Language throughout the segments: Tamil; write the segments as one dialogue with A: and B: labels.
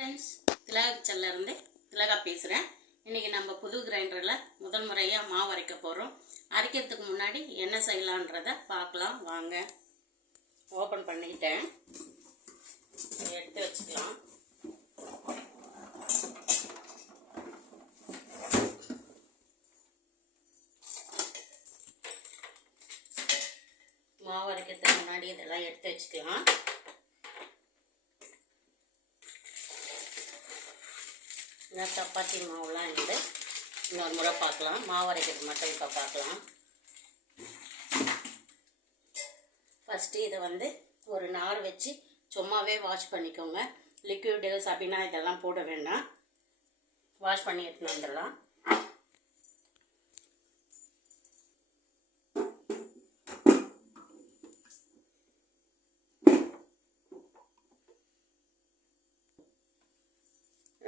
A: ஃப்ரெண்ட்ஸ் திலகா கிச்சன்லேருந்து திலகா பேசுகிறேன் இன்றைக்கி நம்ம புது கிரைண்டரில் முதல் முறையாக மாவு அரைக்க போகிறோம் அரைக்கிறதுக்கு முன்னாடி என்ன செய்யலான்றத பார்க்கலாம் வாங்க. ஓப்பன் பண்ணிக்கிட்டேன் எடுத்து வச்சுக்கலாம். மாவு அரைக்கிறதுக்கு முன்னாடி இதெல்லாம் எடுத்து வச்சுக்கலாம். இந்த சப்பாத்தி மாவுலாம் இருந்து இன்னொரு முறை பார்க்கலாம். மாவு அரைக்கிறது மட்டும் இப்போ பார்க்கலாம். ஃபஸ்ட்டு இதை வந்து ஒரு நார் வச்சு சும்மாவே வாஷ் பண்ணிக்கோங்க. லிக்விடு சபினா இதெல்லாம் போட வேண்டாம். வாஷ் பண்ணி எடுத்துன்னு வந்துடலாம்.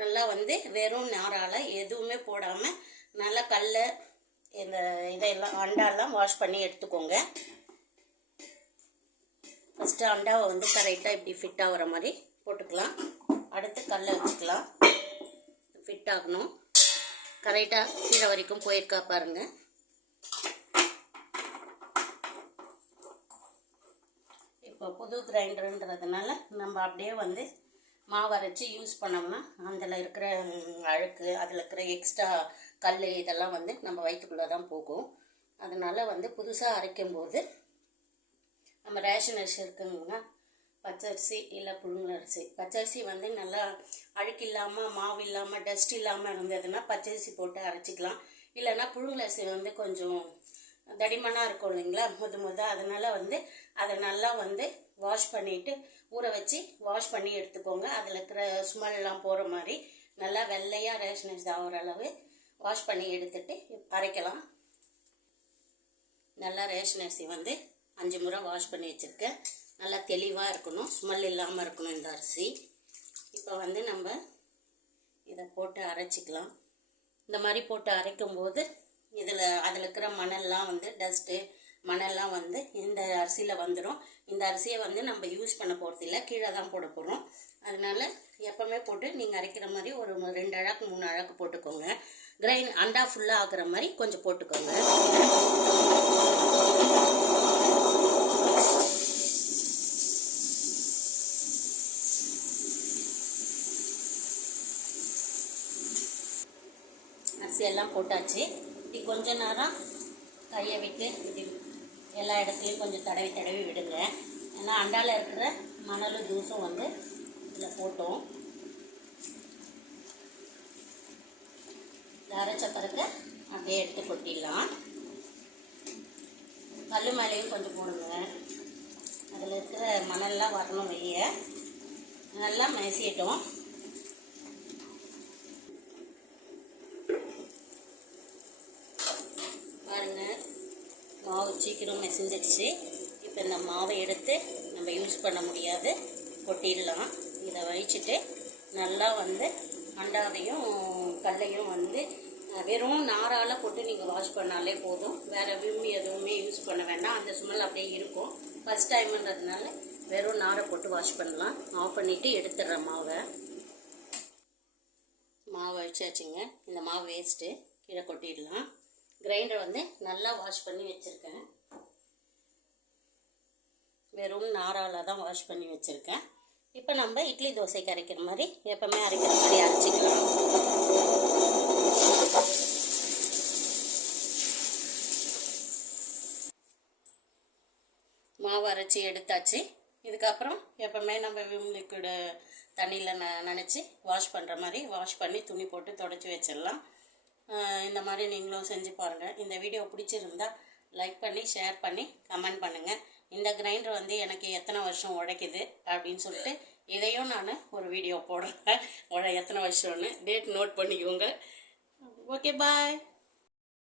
A: நல்லா வந்து வெறும் நாரால் எதுவுமே போடாமல் நல்லா கல்ல இந்த இதெல்லாம் அண்டாலாம் வாஷ் பண்ணி எடுத்துக்கோங்க. ஃபஸ்ட்டு அண்டாவை வந்து கரெக்டாக இப்படி ஃபிட் ஆகிற மாதிரி போட்டுக்கலாம். அடுத்து கல்லை வச்சுக்கலாம். ஃபிட் ஆகணும். கரெக்டாக கீழே வரைக்கும் போயிருக்கா பாருங்கள் இப்போ புது கிரைண்டருன்றதுனால நம்ம அப்படியே வந்து மாவு அரைச்சி யூஸ் பண்ணோம்னா அதில் இருக்கிற அழுக்கு அதில் இருக்கிற எக்ஸ்ட்ரா கல் இதெல்லாம் வந்து நம்ம வயிற்றுக்குள்ளே தான் போகும். அதனால் வந்து புதுசாக அரைக்கும்போது நம்ம ரேஷன் அரிசி இருக்குங்கன்னா பச்சரிசி இல்லை புழுங்கலரிசி பச்சரிசி வந்து நல்லா அழுக்கு இல்லாமல் மாவு இல்லாமல் டஸ்ட் இல்லாமல் இருந்ததுன்னா பச்சரிசி போட்டு அரைச்சிக்கலாம். இல்லைன்னா புழுங்கலரிசி வந்து கொஞ்சம் தடிமனாக இருக்கும் இல்லைங்களா? முது முத அதனால் வந்து அதை நல்லா வந்து வாஷ் பண்ணிவிட்டு ஊற வச்சு வாஷ் பண்ணி எடுத்துக்கோங்க. அதில் இருக்கிற ஸ்மெல்லாம் போகிற மாதிரி நல்லா வெள்ளையாக ரேஷன் அரிசி ஆகிற அளவு வாஷ் பண்ணி எடுத்துட்டு அரைக்கலாம். நல்லா ரேஷன் அரிசி வந்து அஞ்சு முறை வாஷ் பண்ணி வச்சுருக்கேன். நல்லா தெளிவாக இருக்கணும். ஸ்மெல் இல்லாமல் இருக்கணும் இந்த அரிசி. இப்போ வந்து நம்ம இதை போட்டு அரைச்சிக்கலாம். இந்த மாதிரி போட்டு அரைக்கும் போது இதில் அதில் இருக்கிற மணல்லாம் வந்து டஸ்ட்டு மணல்லாம் வந்து இந்த அரிசியில் வந்துடும் இந்த அரிசியை வந்து நம்ம யூஸ் பண்ண போகிறது இல்லை கீழே தான் போட போகிறோம் அதனால எப்போவுமே போட்டு நீங்கள் அரைக்கிற மாதிரி ஒரு ரெண்டு அழகு மூணு அழகு போட்டுக்கோங்க. கிரைண்ட் அண்டா ஃபுல்லாக ஆகுற மாதிரி கொஞ்சம் போட்டுக்கோங்க. அரிசி எல்லாம் போட்டாச்சு. இப்படி கொஞ்ச நேரம் கையை விட்டு இப்படி எல்லா இடத்துலையும் கொஞ்சம் தடவி தடவி விடுங்க. ஏன்னா அண்டால இருக்கிற மணலும் ஜூஸும் வந்து இதில் போட்டோம். அரைச்ச பிறகு அப்படியே எடுத்து கொட்டிடலாம். கல் மேலேயும் கொஞ்சம் போடுங்க. அதில் இருக்கிற மணல்லாம் வரணும் வெளியே. நல்லா மேசிட்டோம் பாருங்கள் மாவு சீக்கிரம் மெசிஞ்சிடுச்சு இப்போ இந்த மாவை எடுத்து நம்ம யூஸ் பண்ண முடியாது. கொட்டிடலாம். இதை வழிச்சிட்டு நல்லா வந்து அண்டாவையும் கல்லையும் வந்து வெறும் நாரால் போட்டு நீங்கள் வாஷ் பண்ணாலே போதும். வேறு விம்மி எதுவுமே யூஸ் பண்ண வேண்டாம். அந்த ஸ்மெல் அப்படியே இருக்கும். ஃபஸ்ட் டைம்ன்றதுனால வெறும் நாரை போட்டு வாஷ் பண்ணலாம். ஆஃப் பண்ணிவிட்டு எடுத்துடுறேன் மாவை. மாவு அழிச்சாச்சுங்க இந்த மாவு வேஸ்ட்டு கீழே கொட்டிடலாம். கிரைண்டர் வந்து நல்லா வாஷ் பண்ணி வச்சுருக்கேன். வெறும் நாரால தான் வாஷ் பண்ணி வச்சுருக்கேன். இப்போ நம்ம இட்லி தோசைக்கு அரைக்கிற மாதிரி எப்பவுமே அரைக்கிற மாதிரி அரைச்சிக்கலாம். மாவு அரைச்சி எடுத்தாச்சு. இதுக்கப்புறம் எப்பவுமே நம்ம விம் லிக்விடு தண்ணியில் ந நினச்சி வாஷ் பண்ணுற மாதிரி வாஷ் பண்ணி துணி போட்டு தொடச்சி வச்சிடலாம். இந்த மாதிரி நீங்களும் செஞ்சு பாருங்கள் இந்த வீடியோ பிடிச்சிருந்தா லைக் பண்ணி ஷேர் பண்ணி கமெண்ட் பண்ணுங்கள் இந்த கிரைண்டர் வந்து எனக்கு எத்தனை வருஷம் உழைக்குது அப்படின்னு சொல்லிட்டு இதையும் நான் ஒரு வீடியோ போடுறேன். உழ எத்தனை வருஷம்னு. டேட் நோட் பண்ணிக்கோங்க. Okay bye